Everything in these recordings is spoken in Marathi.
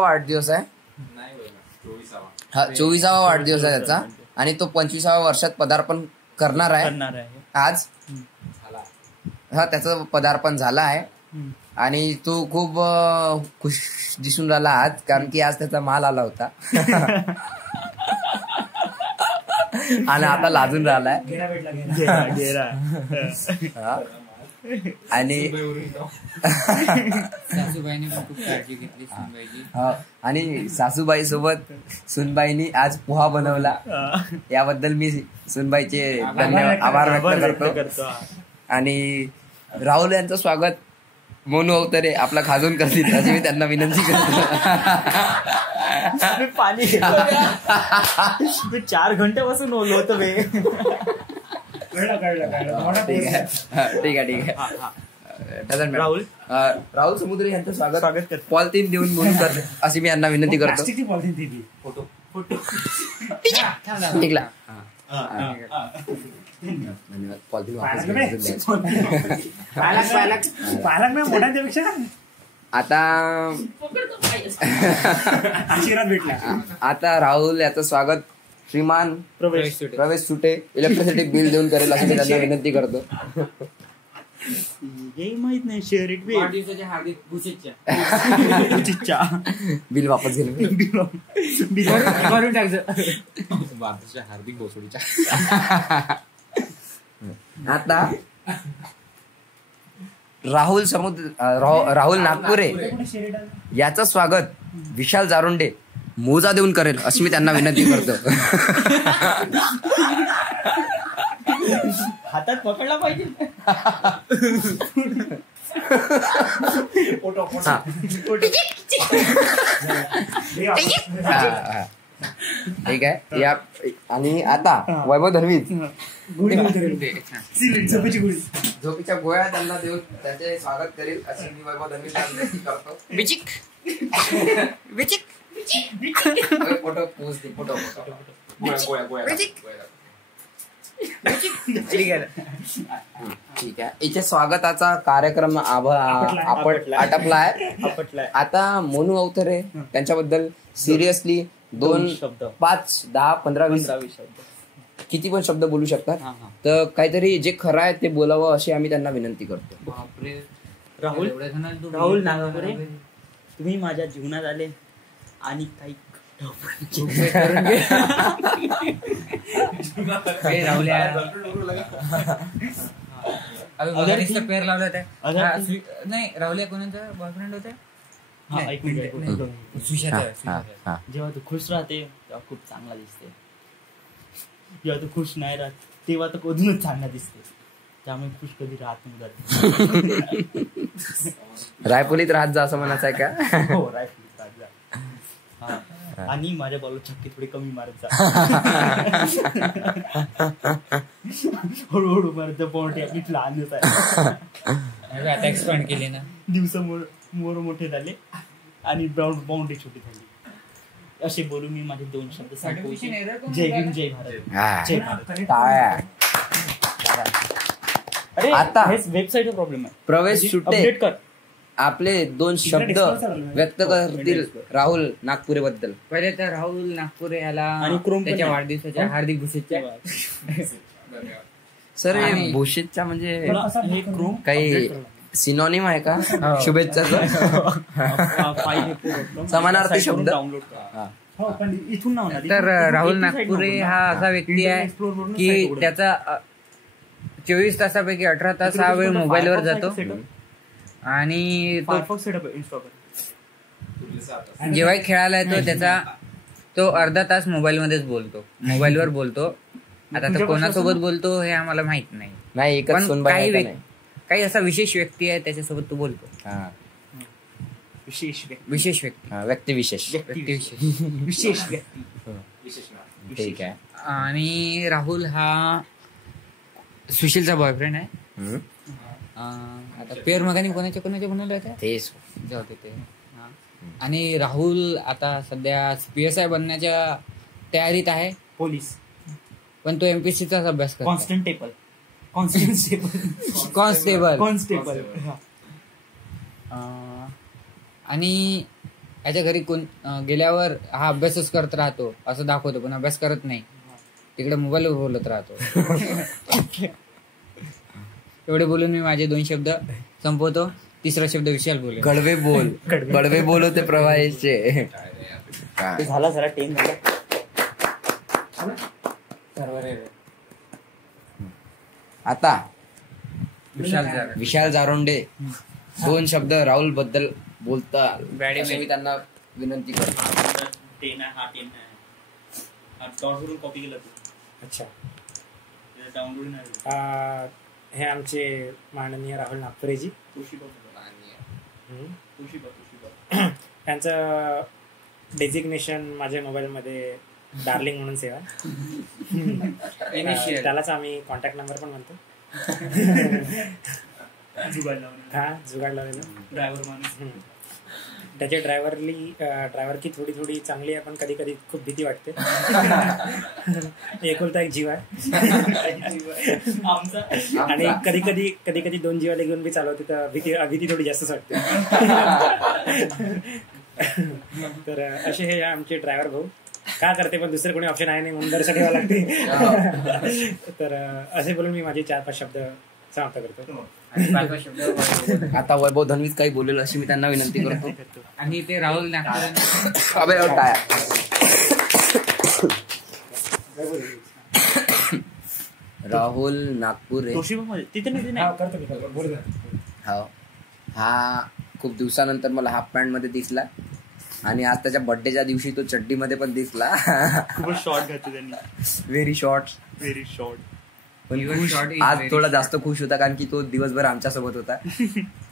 वाढदिवस आहे. हा 24वा वाढदिवस आहे त्याचा आणि तो 25व्या वर्षात पदार्पण करणार आहे आज. हा त्याचं पदार्पण झालं आहे आणि तो खूप खुश दिसून राहिला आज, कारण की आज त्याचा माल आला होता आणि आता लाजून राहिलाय. आणि सासूबाईने पण खूप काळजी घेतली सुनबाईची. आणि सासूबाई सोबत सुनबाईनी आज पोहा बनवला, याबद्दल मी सुनबाईचे धन्यवाद आभार व्यक्त करतो. आणि राहुल यांचं स्वागत मोनू अवतरे आपला खाजून करतील अशी मी त्यांना विनंती करतो. पाणी 4 घंट्यापासून ओलो होतं बे. ठीक आहे. राहुल समुद्रे यांचं स्वागत पॉलिथिन देऊन बोलू कर अशी मी यांना विनंती करतो. ठीक धन्यवाद. पॉलिथिन आता राहुल याचं स्वागत श्रीमान प्रवेश सुटे इलेक्ट्रिसिटी बिल देऊन करेल अशी मी त्यांना विनंती करतो. हे माहित नाही शेअरिट बी वाढदिवसाच्या हार्दिक भुषेच्या बिल वापस घेऊन भरून टाकचं वाढदिवसाच्या हार्दिक भोसडीच्या. आता राहुल नागपुरे याचं स्वागत विशाल जारुंडे मोजा देऊन करेल अशी मी त्यांना विनंती करतो. हातात पकडला पाहिजे. ठीक आहे. या आणि आता वैभव धर्मीत झोपीच्या गोळ्या त्यांना देऊन त्याचे स्वागत करेल अशी मी वैभव धर्मीत विनंती करतो. फोटो फोटो ठीक आहे. इथे स्वागताचा कार्यक्रम आटपला आहे. आता मोनू अवतरे त्यांच्याबद्दल सिरियसली 2 शब्द 5 10 15 20 किती पण शब्द बोलू शकतात. तर काहीतरी जे खरं आहे ते बोलावं अशी आम्ही त्यांना विनंती करतो. राहुल नागपुरे, तुम्ही माझ्या जीवनात आले आणि काही पेर लावला होता. नाही राहुल कोणाचा बॉयफ्रेंड होता. जेव्हा तू खुश राहते तेव्हा खूप चांगला दिसते, जेव्हा तू खुश नाही राहत तेव्हा तर कधूनच चांगला दिसते. त्यामुळे खुश कधी राहत नाही. रायपुलीत राहत जा असं म्हणायचं आहे का? हो, रायपुलीत राहत जा. आणि माझ्या बॉल छक्के थोडे कमी मारत जा. हळूहळू मारत पॉइंट आपली लहानच आहे. आता एक्सपांड केले ना, दिवस मोर मोठे झाले आणि बाउंड्री छोटी झाली. असे बोलून मी माझे 2 शब्द सांगतो. जय भीम, जय भारत, जय भारत. अरे आता वेबसाईटचा प्रॉब्लेम आहे. प्रवेश सुटे अपडेट कर. आपले 2 शब्द व्यक्त करतील राहुल नागपुरे बद्दल. पहिले तर राहुल नागपुरे याला आणि त्याच्या वाढदिवसाच्या हार्दिक भुषेच्या. सर भूषेतच्या म्हणजे काही सिनॉनिम आहे का शुभेच्छा? समानार्थी शब्द. तर राहुल नागपुरे हा असा व्यक्ती आहे की त्याचा 24 तासापैकी 18 तास हा वेळ मोबाईलवर जातो आणि जेव्हाही खेळायला येतो त्याचा तो अर्धा तास मोबाईलमध्येच बोलतो, मोबाईलवर बोलतो. आता तो कोणासोबत बोलतो हे आम्हाला माहित नाही, पण काही असा विशेष व्यक्ती आहे त्याच्यासोबत तो बोलतो. विशेष व्यक्ती विशेष व्यक्ती. ठीक आहे. आणि राहुल हा सुशीलचा बॉयफ्रेंड आहे. आता पेर मगानी कोणाचे बनवले होते जाऊ ते. आणि राहुल आता सध्या PSI बनण्याच्या तयारीत आहे, पोलीस. पण तो MPSCचाच अभ्यास करतो. कॉन्स्टेबल. आणि याच्या घरी कोण गेल्यावर हा अभ्यासच करत राहतो असं दाखवतो, पण अभ्यास करत नाही, तिकडे मोबाईलवर बोलत राहतो. एवढे बोलून मी माझे 2 शब्द संपवतो. तिसरा शब्द विशाल बोल. गडवे बोल होते प्रवाहाचे. झाला जरा टेन झाला. आता विशाल जारोंडे 2 शब्द राहुल बद्दल बोलता असे मी त्यांना विनंती करतो. टेन आहे, हा टेन आहे. डॉटवरून कॉपी केला तू. अच्छा. डाउनलोड नाही. हे आमचे माननीय राहुल नागपुरेजी. त्यांचं डेजिग्नेशन माझ्या मोबाईलमध्ये डार्लिंग म्हणून सेवा. त्यालाच आम्ही कॉन्टॅक्ट नंबर पण म्हणतो. जुगाड लावलेला ड्रायव्हर माणूस. त्याची ड्रायव्हरची थोडी चांगली आहे, पण कधी कधी खूप भीती वाटते. एकुलता एक जीव आहे आणि कधी कधी 2 जीवाला घेऊन बी चालवते, तर भीती थोडी जास्तच वाटते. तर असे हे आमचे ड्रायव्हर भाऊ का करते, पण दुसरे कोणी ऑप्शन आहे नाही म्हणून दर्शन ठेवावं लागते. तर असे बोलून मी माझे 4-5 शब्द समाप्त करतो. आता वैभव धनवीत काही बोलेल अशी मी त्यांना विनंती करतो. आणि ते राहुल राहुल नागपुरे. हा खूप दिवसानंतर मला हाफ पॅन्ट मध्ये दिसला आणि आज त्याच्या बर्थडेच्या दिवशी तो चड्डी मध्ये पण दिसला. खूप शॉर्ट घातले त्यांनी. Very short. पण आज थोडा जास्त खुश होता कारण की तो दिवसभर आमच्या सोबत होता.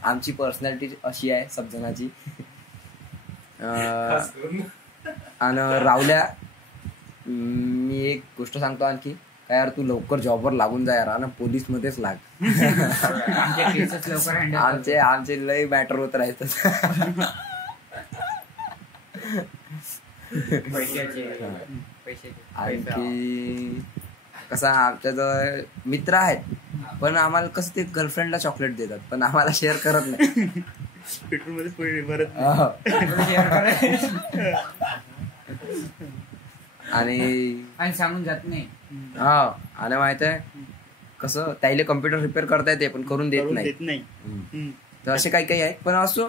आमची पर्सनॅलिटी अशी आहे सब जणांची. आणि राहुल्या, मी एक गोष्ट सांगतो आणखी काय, यार तू लवकर जॉबवर लागून जा यार, आणि पोलीस मध्येच लाग. आमचे लय मॅटर होत राहतात. आणखी कसं आमच्या जवळ मित्र आहेत, पण आम्हाला कसं ते गर्लफ्रेंडला चॉकलेट देतात, पण आम्हाला शेअर करत नाही. पेट्रोल मध्ये भरत आणि सांगून जात नाही. हा, आणि माहित आहे कसं त्याला कम्प्युटर रिपेअर करता येते पण करून देत नाही. तर असे काही काही आहेत, पण असो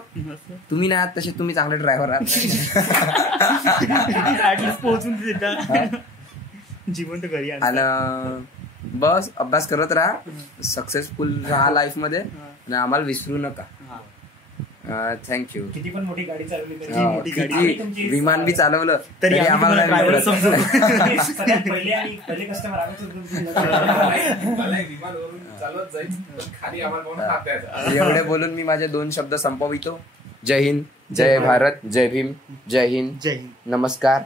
तुम्ही नाही आहात तसे, तुम्ही चांगले ड्रायव्हर आहात. पोहोचून देतात जिवंत घरी. आणि बस अभ्यास करत राहा, सक्सेसफुल राहा लाईफ मध्ये, आणि आम्हाला विसरू नका. थँक्यू. किती पण मोठी गाडी चालवली, विमान बी चालवलं तरी आम्हाला पहिले कस्टमर एवढे बोलून मी माझे 2 शब्द संपवितो. जय हिंद, जय भारत, जय भीम, जय हिंद, नमस्कार,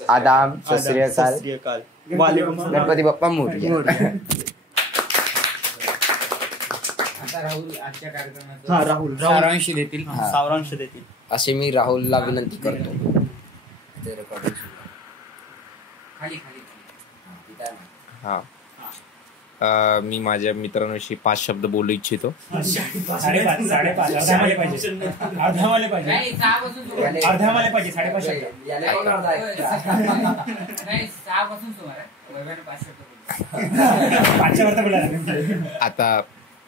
आदाब, सत श्री अकाल, गणपती बाप्पा मोरया. राहुल आजच्या कार्यक्रमात सारांश देतील असे मी राहुलला विनंती करतो. मी माझ्या मित्रांविषयी 5 शब्द बोलू इच्छितो. आता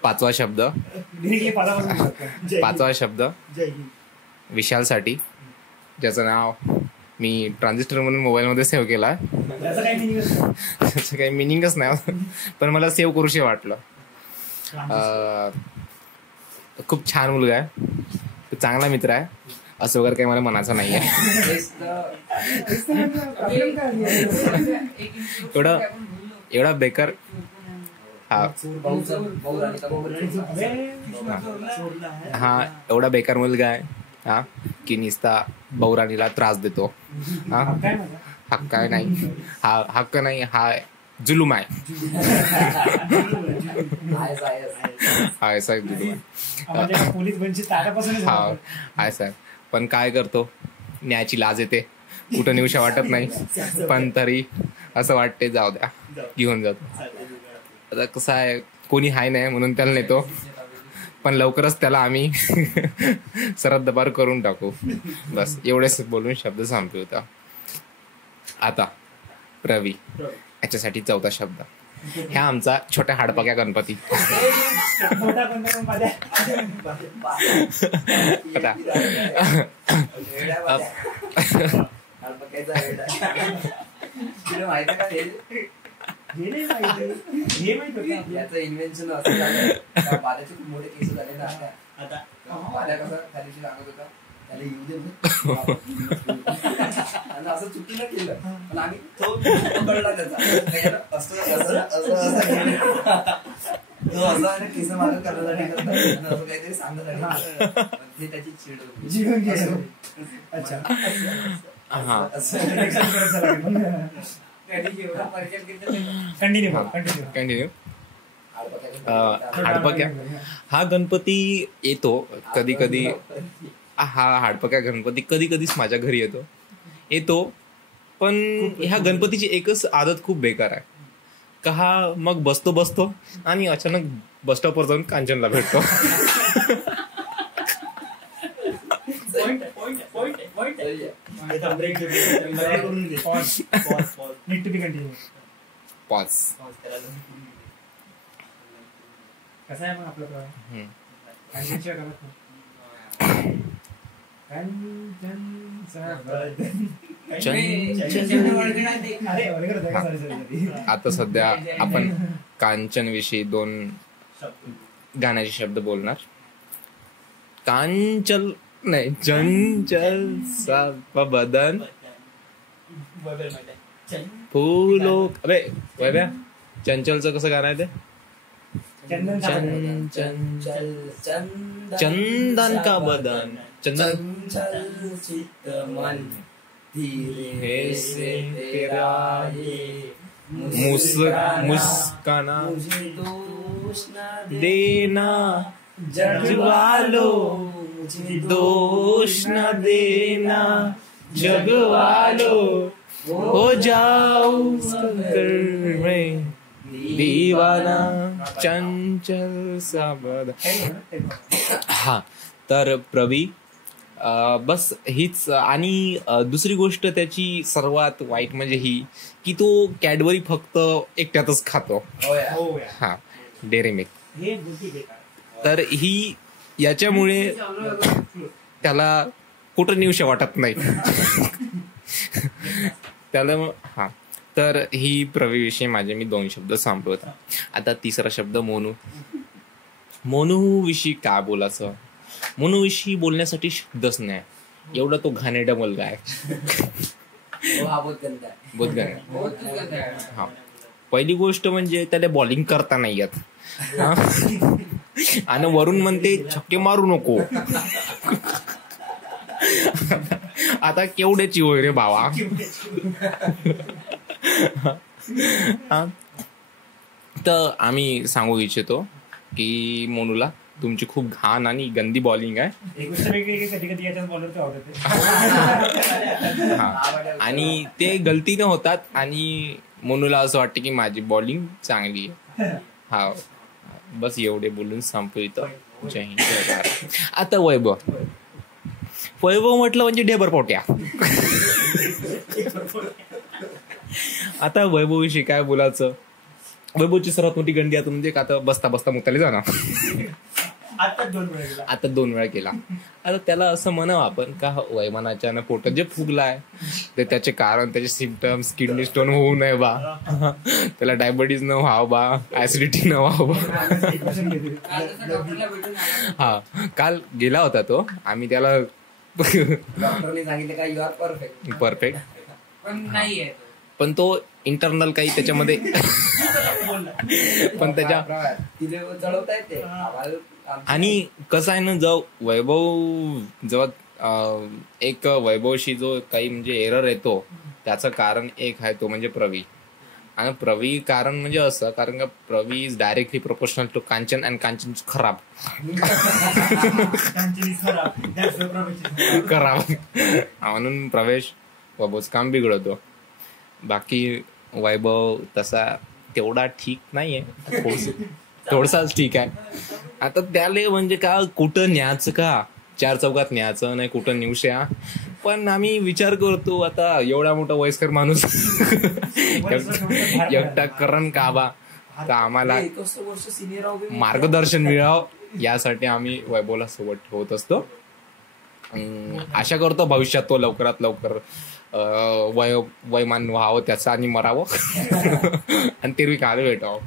5वा शब्द विशालसाठी, ज्याचं नाव मी ट्रान्झिस्टर म्हणून मोबाईल मध्ये सेव्ह केला. त्याचं काही मिनिंगच नाही, पण मला सेव्ह करूशी वाटलं. खूप छान मुलगा आहे, चांगला मित्र आहे, असं वगैरे काही मला म्हणायचं नाहीये. एवढा बेकार एवढा बेकार मुलगा आहे की निस्ता बौराणीला त्रास देतो. हक्क नाही, हक्क नाही, हा जुलूम आहे. पण काय करतो, न्यायाची लाज येते, कुठं नेऊशा वाटत नाही, पण तरी असं वाटते जाऊ द्या, घेऊन जातो. आता कसं आहे, कोणी हाय नाही म्हणून त्याला नेतो, पण लवकरच त्याला आम्ही सरदबार करून टाकू. बस एवढेच बोलून शब्द संपवतो. आता प्रवी याच्यासाठी चौथा शब्द. ह्या आमचा छोट्या हाडपक्या गणपती. याचं इन्व्हेन्शन असं झालं, बाल्याचे खूप मोठे केस झाले ना आता. बाल्या कसं त्या दिवशी सांगत होता त्याला येऊ दे आणि असं चुकीनं केलं, पण आम्ही तो कळला त्याचा असं केस मागं करण्यासाठी करतात असं काहीतरी सांगण्यासाठी ते त्याची चिड होती. अच्छा कंटिन्यू. हाडपक्या हा गणपती येतो कधी कधी. हा हाडपक्या गणपती कधी कधीच माझ्या घरी येतो. पण ह्या गणपतीची एकच आदत खूप बेकार आहे का हा मग बसतो आणि अचानक बस स्टॉपवर जाऊन कांचनला भेटतो. पॉज. कसं आहे मग आपलं आता सध्या आपण कांचन विषयी 2 गाण्याचे शब्द बोलणार. कांचल नाही, चंचल सा बदन फूलो. अबे वैभ्या, चंचलचं कसं गाणं आहे ते? चंदन का बदन, चंदन चित मन धीरे से तेरा ये मुस्काना मुझे दोष ना देना जग वालों, मुझे दोष न देना जग वालों, हो जाऊं कर मैं दीवाना चंचल सा बदन. हा तर प्रवी बस हीच. आणि दुसरी गोष्ट त्याची सर्वात वाईट म्हणजे ही की तो कॅडबरी फक्त एकट्यातच खातो. हा डेअरी मिल्क. तर ही याच्यामुळे त्याला कुठं नेऊशे वाटत नाही त्याला. हा तर ही प्रवीविषयी माझे मी 2 शब्द संपवत. आता तिसरा शब्द मोनू विषयी काय बोलायचं. मोनू विषयी बोलण्यासाठी शब्दच नाही. एवढा तो घाणेरडा मुलगा आहे. बहुत घाणेरडा. हा पहिली गोष्ट म्हणजे त्याला बॉलिंग करता नाही येत आणि वरून म्हणते छक्के मारू नको. आता केवढ्याची होय रे बाबा. तर आम्ही सांगू इच्छितो की मोनूला तुमची खूप घाण आणि गंदी बॉलिंग आहे. आणि ते गलतीने होतात आणि मोनूला असं वाटतं की माझी बॉलिंग चांगली आहे. हा बस एवढे बोलून संपवितो. जय हिंद जय भारत. आता वैभव म्हटलं म्हणजे ढेबर पोट्या. आता वैभवविषयी काय बोलायचं. वैभवची सर्वात मोठी गंडी आता म्हणजे का आता बसता मुक्ताली जाणार. आता 2 वेळा केला. आता त्याला असं म्हणावं आपण का वैमानाच्या पोटात जे फुगलाय ते त्याचे कारण त्याचे सिम्पटम्स किडनी स्टोन होऊ नये बा, त्याला डायबिटीज न व्हावं बा, ऍसिडिटी न व्हावं. हा काल गेला होता तो. आम्ही त्याला डॉक्टरने सांगितलं का यू आर परफेक्ट पण तो इंटरनल काही त्याच्यामध्ये पण त्याच्या चढवता येते. आणि कसं आहे ना जेव्हा एक वैभवशी जो काही म्हणजे एरर येतो त्याचं कारण एक आहे तो म्हणजे प्रवी. आणि प्रवी कारण म्हणजे असं कारण का Pravi is directly proportional to Kanchan and Kanchan खराब. म्हणून प्रवेश वैभवचं काम बिघडवतो. बाकी वैभव तसा तेवढा ठीक नाहीये. थोडसाच ठीक आहे. आता त्याले म्हणजे का कुठं न्यायचं का, 4 चौकात न्यायचं नाही, कुठं नेऊशा. पण आम्ही विचार करतो आता एवढा मोठा वयस्कर माणूस एकटा करण का बा, तर आम्हाला मार्गदर्शन मिळावं यासाठी आम्ही वैभवला सोबत ठेवत असतो. आशा करतो भविष्यात तो लवकरात लवकर वयमान व्हावं त्याचं आणि मरावं आणि ते काल भेटावं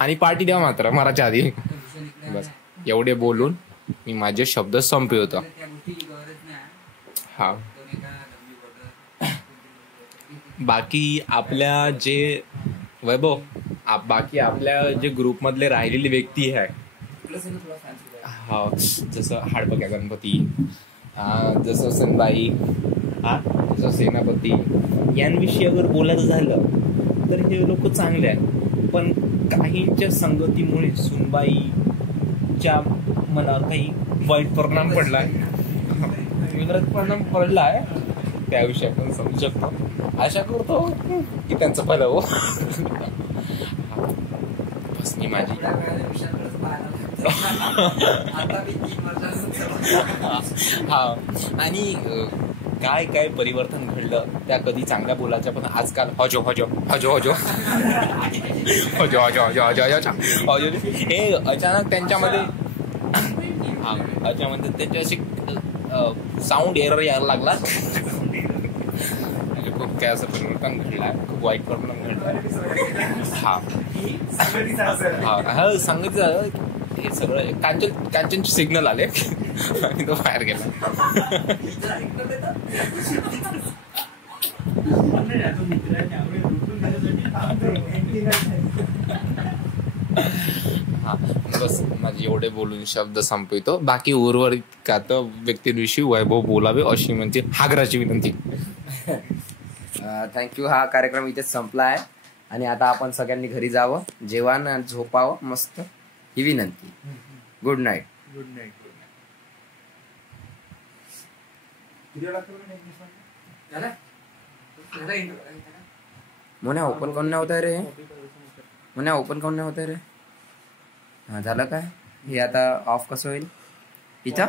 आणि पार्टी द्या मात्र मराच्या आधी. बस एवढे बोलून मी माझे शब्द संपवतो. हा, बाकी आपल्या जे वैभव बाकी आपल्या जे ग्रुप मधले राहिलेले व्यक्ती आहे, हा, जसं हाडपक्या गणपती, जसं सनबाई, जसं सेनापती, यांविषयी अगर बोलायचं झालं तर हे लोक चांगले आहेत. पण काहींच्या संगतीमुळे सुनबाईच्या मनावर काही वाईट परिणाम पडलाय, विपरीत परिणाम पडलाय. त्याविषयी आपण समजू शकतो. आशा करतो की त्यांचं भलं हो. बस मी माझी हा, आणि काय काय परिवर्तन घडलं त्या कधी चांगल्या बोलायच्या, पण आजकाल हजो हजो हजो हजो हजो हजो हजो हजो हजो हजो हे अचानक त्यांच्यामध्ये त्यांच्याशी साऊंड एरर यायला लागला. खूप काय असं परिवर्तन घडलं, खूप वाईट परिणाम घडला. हा हा, सांगितलं हे सगळं कांचनचे सिग्नल आले आणि तो बाहेर गेला. हा, बस माझे एवढे बोलून शब्द संपवितो. बाकी उर्वरित का तर व्यक्तींविषयी वैभव बोलावे अशी म्हणजे हागराची विनंती. थँक्यू. हा कार्यक्रम इथेच संपला आहे आणि आता आपण सगळ्यांनी घरी जावं, जेवण झोपावं मस्त, ही विनंती. Good night. Good night. मोन्या ओपन काऊन नाही होत रे, मोन्या ओपन काऊन नाही होत रे. हा, झालं काय हे आता ऑफ कसं होईल इथं.